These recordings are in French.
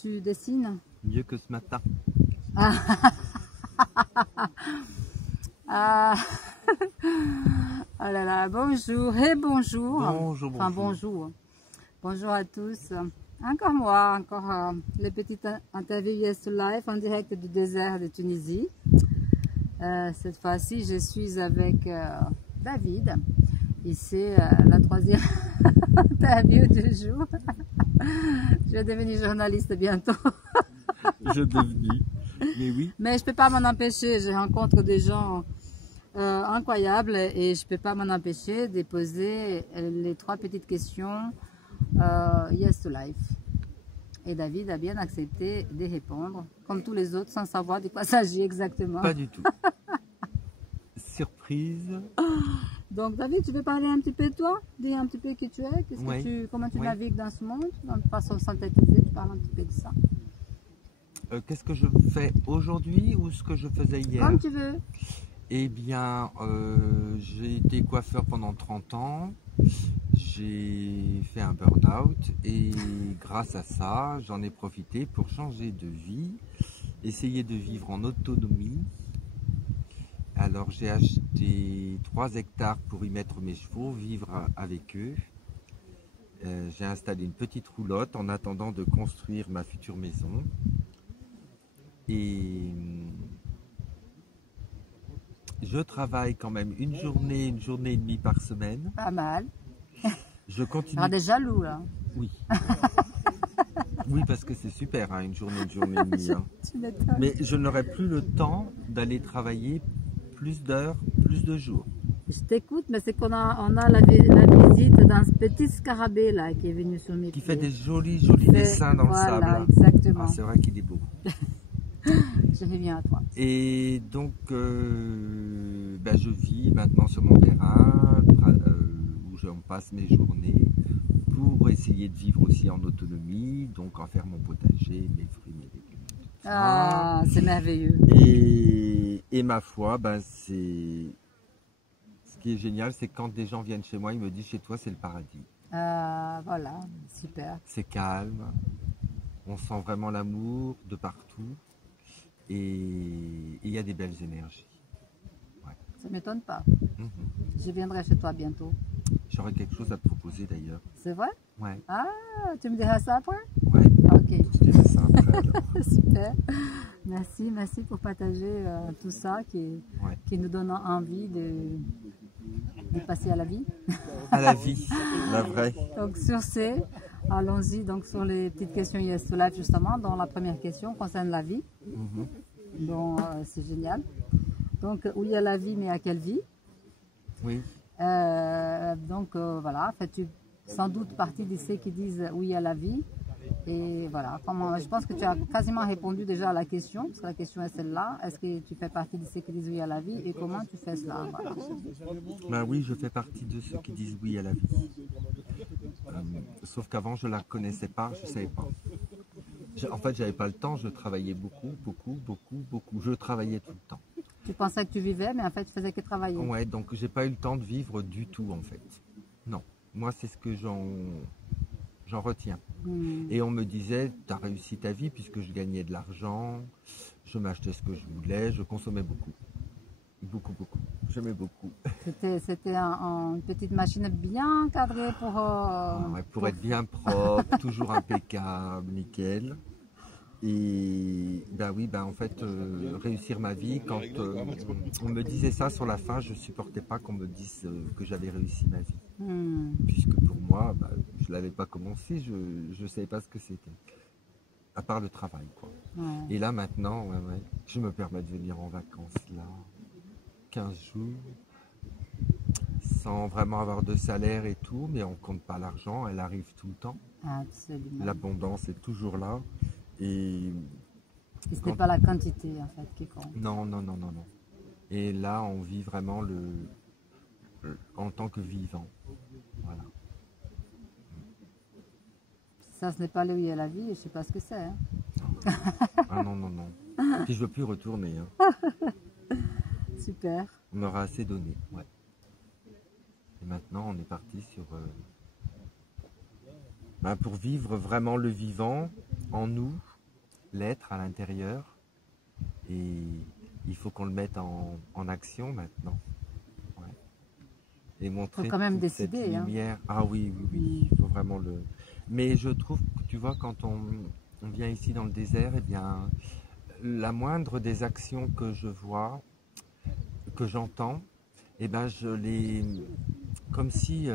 tu dessines? Mieux que ce matin. Ah, ah. Oh là là, bonjour et bonjour. Bonjour, Enfin, bonjour. bonjour. Bonjour à tous. Encore moi, encore les petites interviews Yes to Life en direct du désert de Tunisie. Cette fois-ci, je suis avec David. Et c'est la troisième interview du jour. Je vais devenir journaliste bientôt. Je devenu. Mais oui. Mais je peux pas m'en empêcher. Je rencontre des gens incroyables et je peux pas m'en empêcher de poser les trois petites questions Yes to Life. Et David a bien accepté de répondre, comme tous les autres, sans savoir de quoi il s'agit exactement. Pas du tout. Surprise. Donc David, tu veux parler un petit peu de toi? Dis un petit peu qui tu es, Oui. comment tu Oui. navigues dans ce monde, de façon synthétisée, tu parles un petit peu de ça. Qu'est-ce que je fais aujourd'hui ou ce que je faisais hier? Comme tu veux. Eh bien, j'ai été coiffeur pendant 30 ans. J'ai fait un burn-out et grâce à ça, j'en ai profité pour changer de vie, essayer de vivre en autonomie. Alors j'ai acheté 3 hectares pour y mettre mes chevaux, vivre avec eux. J'ai installé une petite roulotte en attendant de construire ma future maison. Et je travaille quand même une journée et demie par semaine. Pas mal. Je continue. Alors des jaloux là. Oui. Oui, parce que c'est super, hein, une journée et demie. Hein. Tu m'étonnes. Mais je n'aurai plus le temps d'aller travailler plus d'heures, plus de jours. Je t'écoute, mais c'est qu'on a la visite d'un petit scarabée là qui est venu sur mes Qui pieds. fait des jolis dessins dans le sable. Voilà, exactement. Ah, c'est vrai qu'il est beau. Je reviens à toi. Et donc, je vis maintenant sur mon terrain où je passe mes journées pour essayer de vivre aussi en autonomie, donc en faire mon potager, mes fruits, mes légumes. Tout ça. Ah, c'est merveilleux. Et ma foi, ce qui est génial, c'est que quand des gens viennent chez moi, ils me disent chez toi c'est le paradis. Voilà, super. C'est calme, on sent vraiment l'amour de partout et il y a des belles énergies. Ouais. Ça m'étonne pas. Mhm. Je viendrai chez toi bientôt. J'aurais quelque chose à te proposer d'ailleurs. C'est vrai? Ouais. Ah, tu me diras ça après? Ouais. Ok. Je dirais ça après. Alors. Super. Merci pour partager tout ça Ouais. qui nous donne envie de passer à la vie. À la vie, la vraie. Donc sur ce, allons-y donc sur les petites questions Yes to Life justement, dont la première question concerne la vie. Mhm. Donc c'est génial. Donc où il y a la vie, mais à quelle vie? Oui. Voilà, fais-tu sans doute partie de ceux qui disent oui à la vie. Et voilà, je pense que tu as quasiment répondu déjà à la question, parce que la question est celle-là. Est-ce que tu fais partie de ceux qui disent oui à la vie et comment tu fais cela? Voilà. Ben oui, je fais partie de ceux qui disent oui à la vie. Sauf qu'avant, je ne la connaissais pas, je ne savais pas. En fait, j'avais pas le temps, je travaillais beaucoup. Je travaillais tout le temps. Tu pensais que tu vivais, mais en fait, tu faisais que travailler. Ouais, donc j'ai pas eu le temps de vivre du tout en fait. Non, moi c'est ce que j'en retiens. Et on me disait, tu as réussi ta vie puisque je gagnais de l'argent, je m'achetais ce que je voulais, je consommais beaucoup. Beaucoup. J'aimais beaucoup. C'était une petite machine bien cadrée pour être bien propre, toujours impeccable, nickel. Et en fait, réussir ma vie, quand on me disait ça sur la fin, je supportais pas qu'on me dise que j'avais réussi ma vie. Puisque pour moi, je l'avais pas commencé, je savais pas ce que c'était. À part le travail, quoi. Ouais. Et là, maintenant, je me permets de venir en vacances, là, 15 jours, sans vraiment avoir de salaire et tout, mais on compte pas l'argent, elle arrive tout le temps. Absolument. L'abondance est toujours là. Et ce n'est pas la quantité en fait qui compte. Non. Et là, on vit vraiment en tant que vivant. Voilà. Ça, ce n'est pas le oui à la vie, je ne sais pas ce que c'est. Hein. Ah non. Puis je ne veux plus retourner. Hein. Super. On m'aura assez donné. Ouais. Et maintenant, on est parti sur... pour vivre vraiment le vivant en nous, l'être à l'intérieur, et il faut qu'on le mette en action maintenant. Ouais. Et montrer faut quand même toute cette décider, hein. lumière. Ah oui, oui, oui, il faut vraiment le... Mais je trouve que, tu vois, quand on vient ici dans le désert, eh bien, la moindre des actions que je vois, que j'entends, eh ben, je les... comme si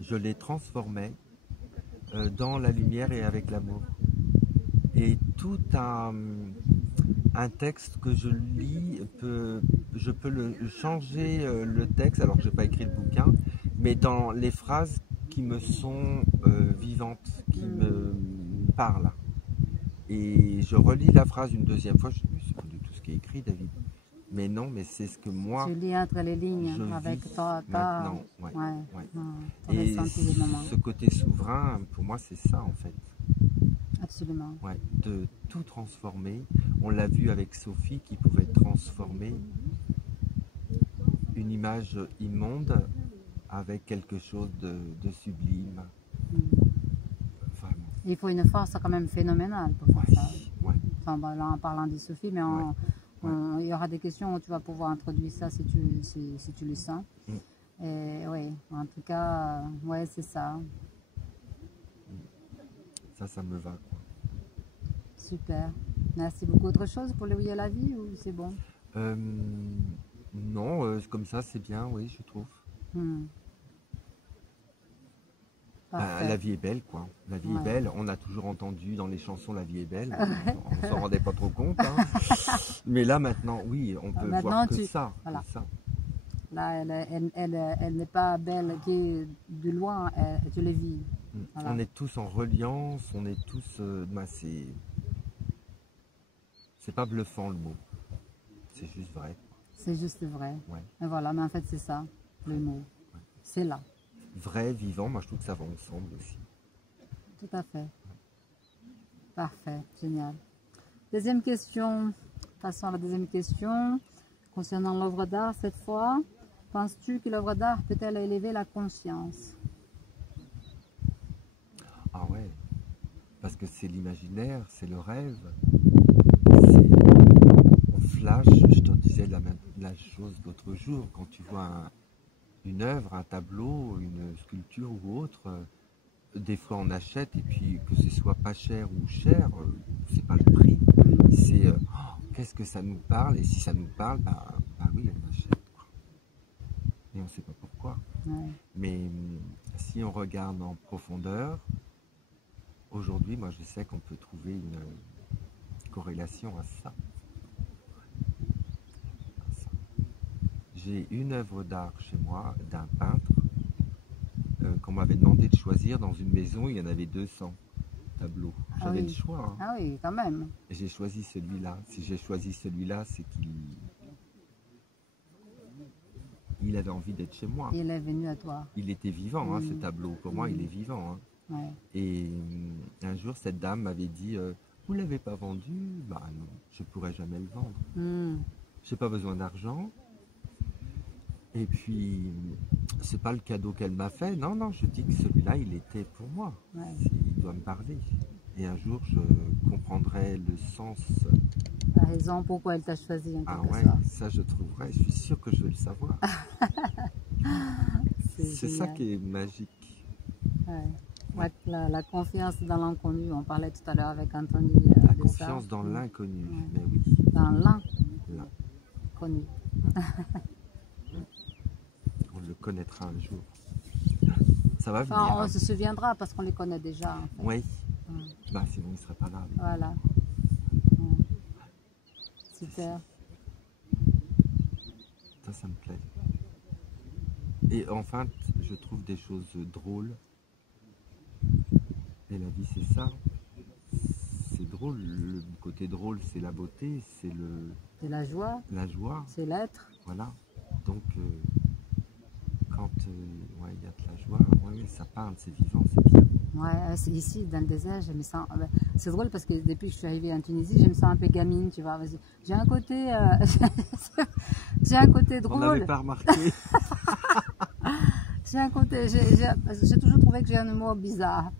je les transformais dans la lumière et avec l'amour. Et tout un texte que je lis, je peux le changer le texte, alors que je n'ai pas écrit le bouquin, mais dans les phrases qui me sont vivantes, qui me parlent. Et je relis la phrase une deuxième fois, je me dis, mais c'est pas du tout ce qui est écrit, David. Mais non, mais c'est ce que moi, Tu lis entre les lignes je avec vis ta maintenant. Ouais, ouais, ouais. ton Et ressenti du moment. ce côté souverain, pour moi, c'est ça en fait. Absolument. Ouais, de tout transformer. On l'a vu avec Sophie qui pouvait transformer une image immonde avec quelque chose de sublime. Vraiment. Il faut une force quand même phénoménale pour faire ça. Ouais. Enfin, bon, là, en parlant de Sophie, mais il y aura des questions où tu vas pouvoir introduire ça si tu le sens. Et oui, en tout cas, ouais, c'est ça. Ça me va, quoi. Super. Merci beaucoup. Autre chose pour le oui à la vie ou c'est bon? Non, comme ça c'est bien, oui, je trouve. La vie est belle, quoi. La vie est belle. On a toujours entendu dans les chansons la vie est belle. On s'en rendait pas trop compte. Hein. Mais là maintenant, oui, on peut voir que ça. Voilà. Que ça. Là, elle n'est pas belle qui de loin, tu le vis. Voilà. On est tous en reliance, on est tous... c'est pas bluffant le mot, c'est juste vrai. C'est juste vrai. Ouais. Et voilà, mais en fait c'est ça, le mot. Ouais. C'est là. Vrai, vivant, moi je trouve que ça va ensemble aussi. Tout à fait. Parfait, génial. Deuxième question, passons à la deuxième question. Concernant l'œuvre d'art cette fois, penses-tu que l'œuvre d'art peut-elle élever la conscience? Ah ouais, parce que c'est l'imaginaire, c'est le rêve. On flash, je te disais la chose l'autre jour, quand tu vois une œuvre, un tableau, une sculpture ou autre, des fois on achète et puis que ce soit pas cher ou cher, c'est pas le prix, c'est qu'est-ce que ça nous parle, et si ça nous parle, bah oui, on achète, quoi. Et on sait pas pourquoi. Ouais. Mais si on regarde en profondeur, aujourd'hui, moi je sais qu'on peut trouver une corrélation à ça. J'ai une œuvre d'art chez moi d'un peintre qu'on m'avait demandé de choisir dans une maison, il y en avait 200 tableaux. J'avais le choix. Hein. Ah oui, quand même. Et j'ai choisi celui-là. Si j'ai choisi celui-là, c'est qu'il avait envie d'être chez moi. Il est venu à toi. Il était vivant, hein, ce tableau. Pour moi, il est vivant. Hein. Ouais. Et un jour, cette dame m'avait dit, vous ne l'avez pas vendu? Bah non, je ne pourrais jamais le vendre. Je n'ai pas besoin d'argent. Et puis, c'est pas le cadeau qu'elle m'a fait. Non, non, je dis que celui-là, il était pour moi. Ouais. Il doit me parler. Et un jour, je comprendrai le sens. La raison pourquoi elle t'a choisi. Ah ouais, ça je trouverai. Je suis sûr que je vais le savoir. C'est ça qui est magique. Ouais. Ouais. La confiance dans l'inconnu. On parlait tout à l'heure avec Anthony. La confiance dans l'inconnu. Ouais. Mais oui. Dans l'inconnu. On le connaîtra un jour. Ça va venir. Enfin, on se souviendra parce qu'on les connaît déjà. En fait. Oui. Bah, sinon, il ne serait pas là. Voilà. Super. Ça me plaît. Et enfin, je trouve des choses drôles. Et la vie, c'est ça. C'est drôle. Le côté drôle, c'est la beauté, c'est la joie. La joie. C'est l'être. Voilà. Donc, quand il y a de la joie, ça parle, c'est vivant, c'est bien. Ouais, ici, dans le désert, je me sens... C'est drôle parce que depuis que je suis arrivée en Tunisie, je me sens un peu gamine, tu vois. J'ai un côté... j'ai un côté drôle. On n'avait pas remarqué. J'ai un côté... J'ai toujours trouvé que j'ai un humour bizarre.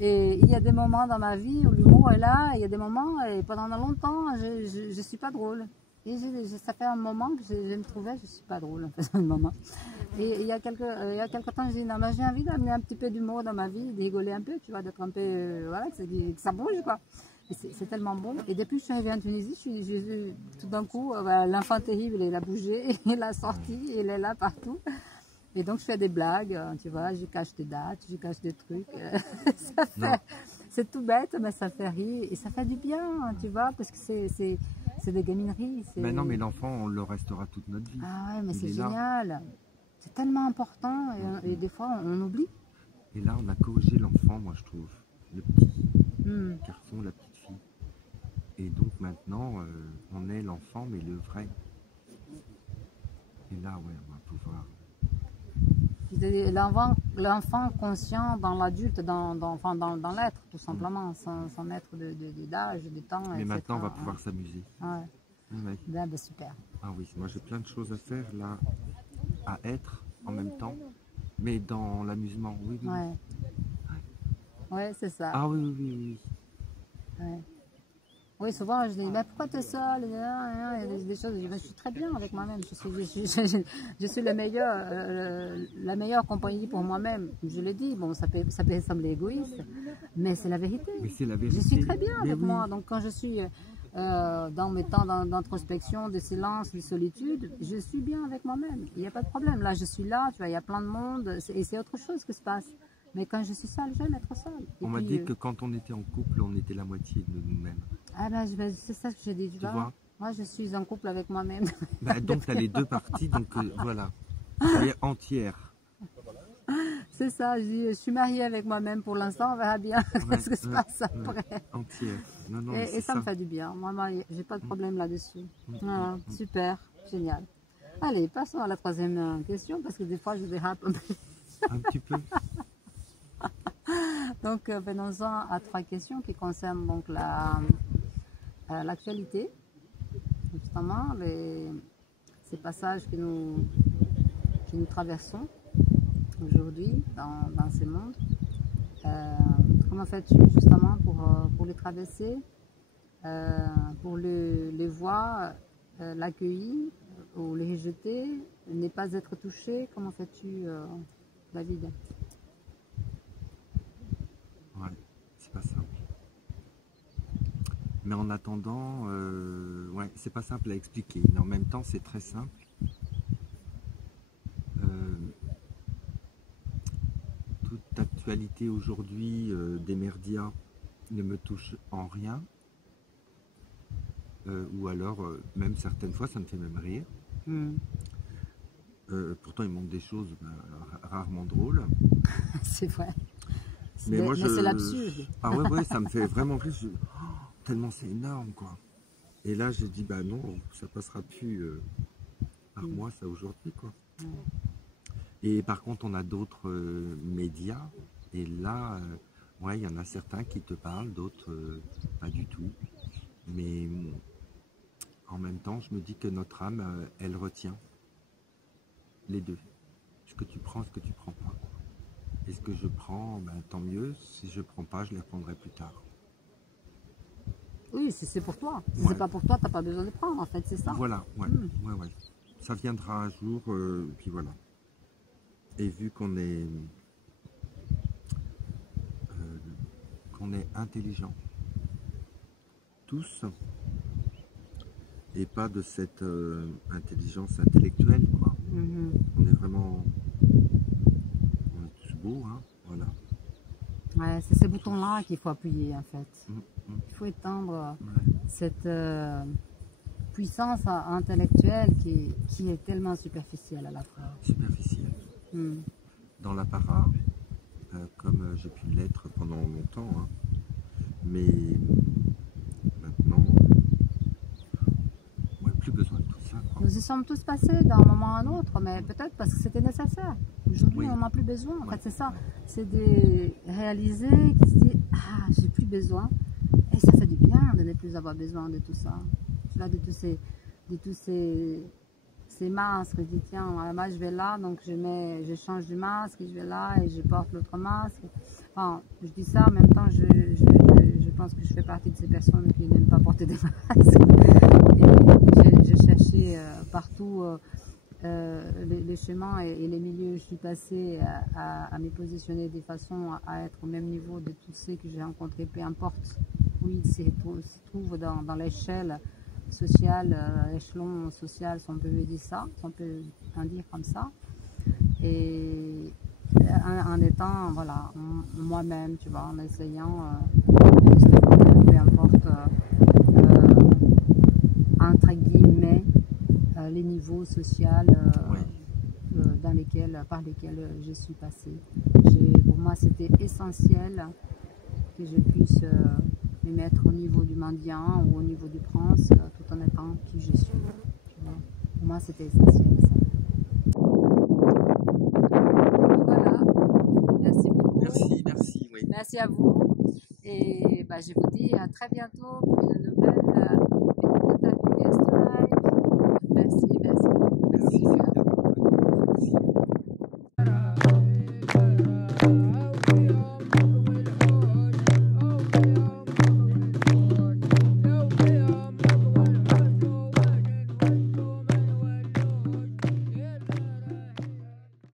Et il y a des moments dans ma vie où l'humour est là, et il y a des moments, et pendant longtemps, je suis pas drôle. Et ça fait un moment que je me trouvais, je suis pas drôle, en fait, un moment. Et il y a quelque temps, j'ai dit, non, mais j'ai envie d'amener un petit peu d'humour dans ma vie, de rigoler un peu, tu vois, d'être un peu, voilà, que ça bouge, quoi. Et c'est tellement bon. Et depuis que je suis arrivée en Tunisie, tout d'un coup, l'enfant terrible, il a bougé, il a sorti, il est là partout. Et donc, je fais des blagues, tu vois, je cache des dates, je cache des trucs. C'est tout bête, mais ça fait rire et ça fait du bien, tu vois, parce que c'est des gamineries. Mais non, mais l'enfant, on le restera toute notre vie. Ah ouais, mais Il c'est est là. génial. C'est tellement important et des fois, on oublie. Et là, on a corrigé l'enfant, moi, je trouve. Le petit garçon, la petite fille. Et donc, maintenant, on est l'enfant, mais le vrai. Et là, ouais, on va pouvoir... L'enfant conscient dans l'adulte, dans l'être, tout simplement, sans être d'âge, de temps, Mais etc. maintenant, on va pouvoir s'amuser. Ouais. Ouais. Ben, super. Ah oui, moi j'ai plein de choses à faire là, à être en même temps, mais dans l'amusement, oui, oui. Ouais, ouais, c'est ça. Ah oui, oui, oui, oui. Ouais. Oui, souvent je dis, mais pourquoi tu es seule? Il y a des choses, je suis très bien avec moi-même. Je suis la meilleure compagnie pour moi-même. Je le dis, bon, ça peut sembler égoïste, mais c'est la vérité. Mais c'est la vérité. Je suis très bien Mais avec oui. moi. Donc quand je suis dans mes temps d'introspection, de silence, de solitude, je suis bien avec moi-même. Il n'y a pas de problème. Là, je suis là, tu vois, il y a plein de monde, et c'est autre chose qui se passe. Mais quand je suis seule, j'aime être seule. On m'a dit que quand on était en couple, on était la moitié de nous-mêmes. Ah ben, c'est ça que j'ai dit, tu vois. Moi, je suis en couple avec moi-même. Bah, donc, tu as les deux parties, donc voilà. Tu es entière. C'est ça, je suis mariée avec moi-même pour l'instant, on verra bien ce qui se passe après. Entière. Non, non, Et ça me fait du bien. Moi, j'ai pas de problème là-dessus. Voilà, super, génial. Allez, passons à la troisième question, parce que des fois, je dérape un peu. Un petit peu. Donc, venons-en à trois questions qui concernent donc l'actualité, justement, ces passages que nous traversons aujourd'hui dans ce monde. Comment fais-tu justement pour les traverser, pour les voir, l'accueillir ou les rejeter, ne pas être touché? Comment fais-tu, David? Ouais, c'est pas simple. Mais en attendant, ouais, c'est pas simple à expliquer, mais en même temps, c'est très simple. Toute actualité aujourd'hui des médias ne me touche en rien. Ou alors, même certaines fois, ça me fait même rire. Pourtant, ils montrent des choses rarement drôles. C'est vrai. Mais moi, c'est l'absurde. Ah ouais, ouais, ça me fait vraiment rire. Tellement c'est énorme, quoi. Et là, j'ai dit, bah non, ça passera plus par moi, ça, aujourd'hui, quoi. Et par contre, on a d'autres médias. Et là, ouais, il y en a certains qui te parlent, d'autres pas du tout. Mais en même temps, je me dis que notre âme, elle retient les deux. Ce que tu prends, ce que tu prends pas. Et ce que je prends, ben, tant mieux. Si je prends pas, je les reprendrai plus tard. Oui, si c'est pour toi. Si c'est pas pour toi, t'as pas besoin de prendre, en fait, c'est ça. Voilà, ouais, ouais. Ça viendra un jour, puis voilà. Et vu qu'on est intelligent, tous, et pas de cette intelligence intellectuelle, quoi. On est vraiment, on est tous beaux, hein, voilà. Ouais, c'est ces boutons-là qu'il faut appuyer, en fait. Il faut étendre cette puissance intellectuelle qui est tellement superficielle à la fois. Superficielle. Dans l'apparat, comme j'ai pu l'être pendant longtemps, hein. Mais maintenant, on n'a plus besoin de tout ça, quoi. Nous y sommes tous passés d'un moment à un autre, mais peut-être parce que c'était nécessaire. Aujourd'hui, on n'en a plus besoin. En fait, c'est ça. C'est de réaliser, de se dire, ah, j'ai plus besoin. Et ça fait du bien de ne plus avoir besoin de tout ça. De tous ces ces masques. Je dis tiens, moi je vais là, donc je change du masque et je vais là et je porte l'autre masque. Enfin, je dis ça en même temps, je pense que je fais partie de ces personnes qui n'aiment pas porter des masques. Et j'ai cherché partout les chemins et les milieux où je suis passée à me positionner de façon à être au même niveau de tous ceux que j'ai rencontrés, peu importe où ils se trouvent dans l'échelle sociale, échelon social, si on peut dire ça, si on peut en dire comme ça. Et en étant, voilà, moi-même, tu vois, en essayant, peu importe, entre guillemets, les niveaux sociaux par lesquels je suis passée. Pour moi, c'était essentiel que je puisse me mettre au niveau du mendiant ou au niveau du prince, tout en étant qui je suis. Tu vois. Pour moi, c'était essentiel, ça. Voilà, merci beaucoup. Merci, oui. Merci à vous. Et je vous dis à très bientôt pour une nouvelle